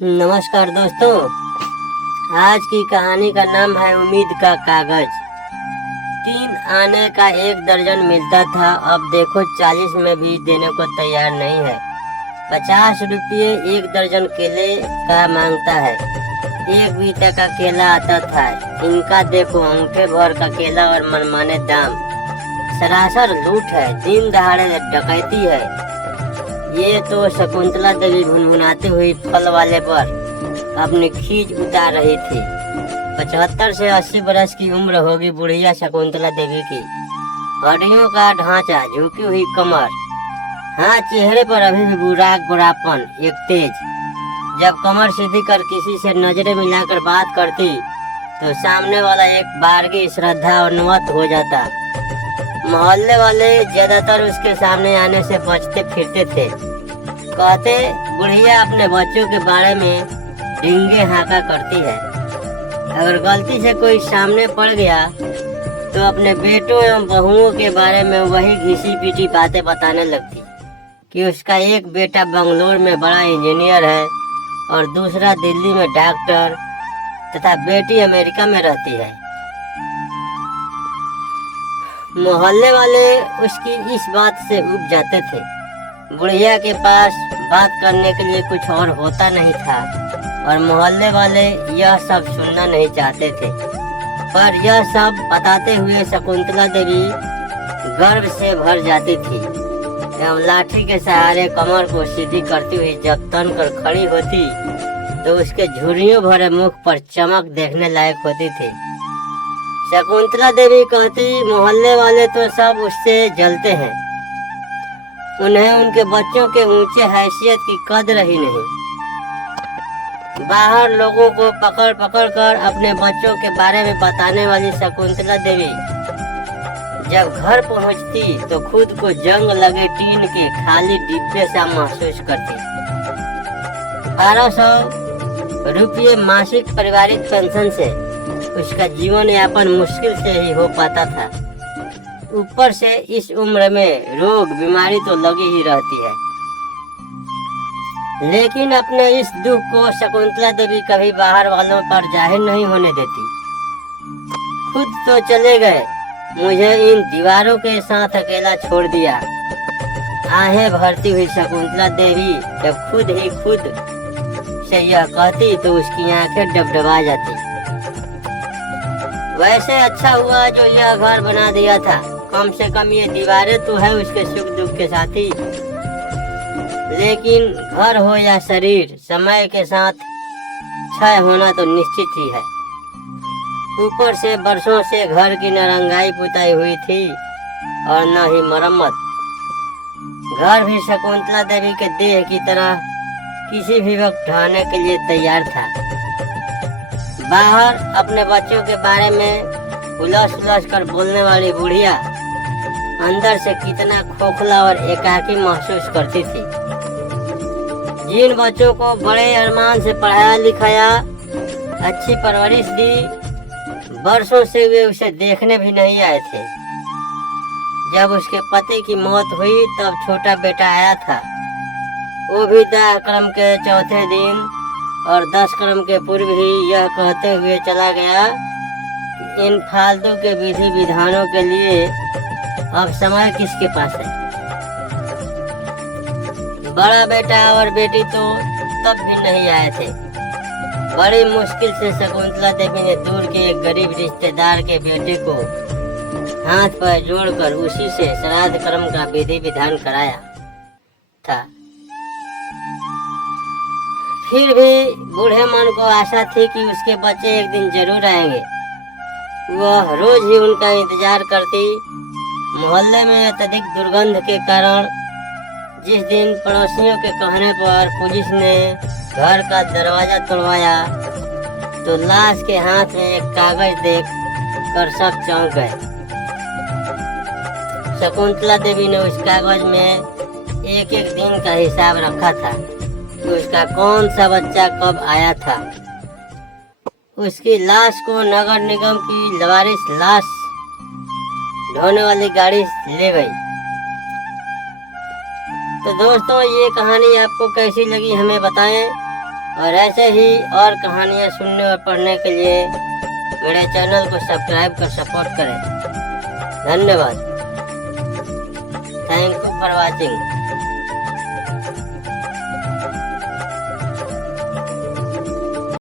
नमस्कार दोस्तों। आज की कहानी का नाम है उम्मीद का कागज। 3 आने का 1 दर्जन मिलता था, अब देखो 40 में भी देने को तैयार नहीं है। 50 रुपये 1 दर्जन केले का मांगता है। 1 बीता का केला आता था, इनका देखो अंगूठे भर का केला और मनमाने दाम। सरासर लूट है, दिन दहाड़े डकैती है। ये तो शकुंतला देवी भुनभुनाती हुई फल वाले पर अपनी खींच उतार रही थी। 75 से 80 बरस की उम्र होगी बुढ़िया शकुंतला देवी की। हड्डियों का ढांचा, झुकी हुई कमर, हाँ चेहरे पर अभी भी बुढ़ापन एक तेज। जब कमर सीधी कर किसी से नजरें मिलाकर बात करती तो सामने वाला एक बारगी श्रद्धा और नुवत हो जाता। मोहल्ले वाले ज्यादातर उसके सामने आने से बचते फिरते थे। कहते बुढ़िया अपने बच्चों के बारे में डिंगे हाँका करती है। अगर गलती से कोई सामने पड़ गया तो अपने बेटों एवं बहुओं के बारे में वही घिसी पीटी बातें बताने लगती कि उसका एक बेटा बंगलोर में बड़ा इंजीनियर है और दूसरा दिल्ली में डॉक्टर तथा बेटी अमेरिका में रहती है। मोहल्ले वाले उसकी इस बात से उब जाते थे। बुढ़िया के पास बात करने के लिए कुछ और होता नहीं था और मोहल्ले वाले यह सब सुनना नहीं चाहते थे। पर यह सब बताते हुए शकुंतला देवी गर्व से भर जाती थी एवं लाठी के सहारे कमर को सीधी करती हुई जब तन कर खड़ी होती तो उसके झुर्रियों भरे मुख पर चमक देखने लायक होती थी। शकुंतला देवी कहती मोहल्ले वाले तो सब उससे जलते हैं, उन्हें उनके बच्चों के ऊंचे हैसियत की कद्र ही नहीं। बाहर लोगों को पकड़ पकड़ कर अपने बच्चों के बारे में बताने वाली शकुंतला देवी जब घर पहुंचती तो खुद को जंग लगे टीन के खाली डिब्बे सा महसूस करती। 1200 रुपये मासिक पारिवारिक पेंशन से उसका जीवन यापन मुश्किल से ही हो पाता था। ऊपर से इस उम्र में रोग बीमारी तो लगी ही रहती है। लेकिन अपने इस दुख को शकुंतला देवी कभी बाहर वालों पर जाहिर नहीं होने देती। खुद तो चले गए, मुझे इन दीवारों के साथ अकेला छोड़ दिया। आहें भरती हुई शकुंतला देवी जब खुद से यह कहती तो उसकी आंखें डबडबा जाती। वैसे अच्छा हुआ जो यह घर बना दिया था, कम से कम ये दीवारें तो है उसके सुख दुख के साथी। लेकिन घर हो या शरीर, समय के साथ क्षय होना तो निश्चित ही है। ऊपर से बरसों से घर की न रंगाई पुताई हुई थी और न ही मरम्मत। घर भी शकुंतला देवी के देह की तरह किसी भी वक्त ढहने के लिए तैयार था। बाहर अपने बच्चों के बारे में उलझ कर बोलने वाली बुढ़िया अंदर से कितना खोखला और एकाकी महसूस करती थी। जिन बच्चों को बड़े अरमान से पढ़ाया लिखाया, अच्छी परवरिश दी, बरसों से वे उसे देखने भी नहीं आए थे। जब उसके पति की मौत हुई तब छोटा बेटा आया था, वो भी दाह क्रम के चौथे दिन और 10 क्रम के पूर्व ही यह कहते हुए चला गया कि इन फालतू के विधि विधानों के लिए अब समय किसके पास है। बड़ा बेटा और बेटी तो तब भी नहीं आए थे। बड़ी मुश्किल से शकुंतला देवी ने दूर के एक गरीब रिश्तेदार के बेटे को हाथ पैर जोड़कर उसी से श्राद्ध कर्म का विधि विधान कराया था। फिर भी बूढ़े मन को आशा थी कि उसके बच्चे एक दिन जरूर आएंगे। वह रोज ही उनका इंतजार करती। मोहल्ले में अत्यधिक दुर्गंध के कारण जिस दिन पड़ोसियों के कहने पर पुलिस ने घर का दरवाजा तोड़वाया तो लाश के हाथ में एक कागज देख कर सब चौंक गए। शकुंतला देवी ने उस कागज में एक दिन का हिसाब रखा था कि उसका कौन सा बच्चा कब आया था। उसकी लाश को नगर निगम की लवारिस लाश ढोने वाली गाड़ी ले गई। तो दोस्तों, ये कहानी आपको कैसी लगी हमें बताएं और ऐसे ही और कहानियाँ सुनने और पढ़ने के लिए मेरे चैनल को सब्सक्राइब कर सपोर्ट करें। धन्यवाद। Thank you for watching.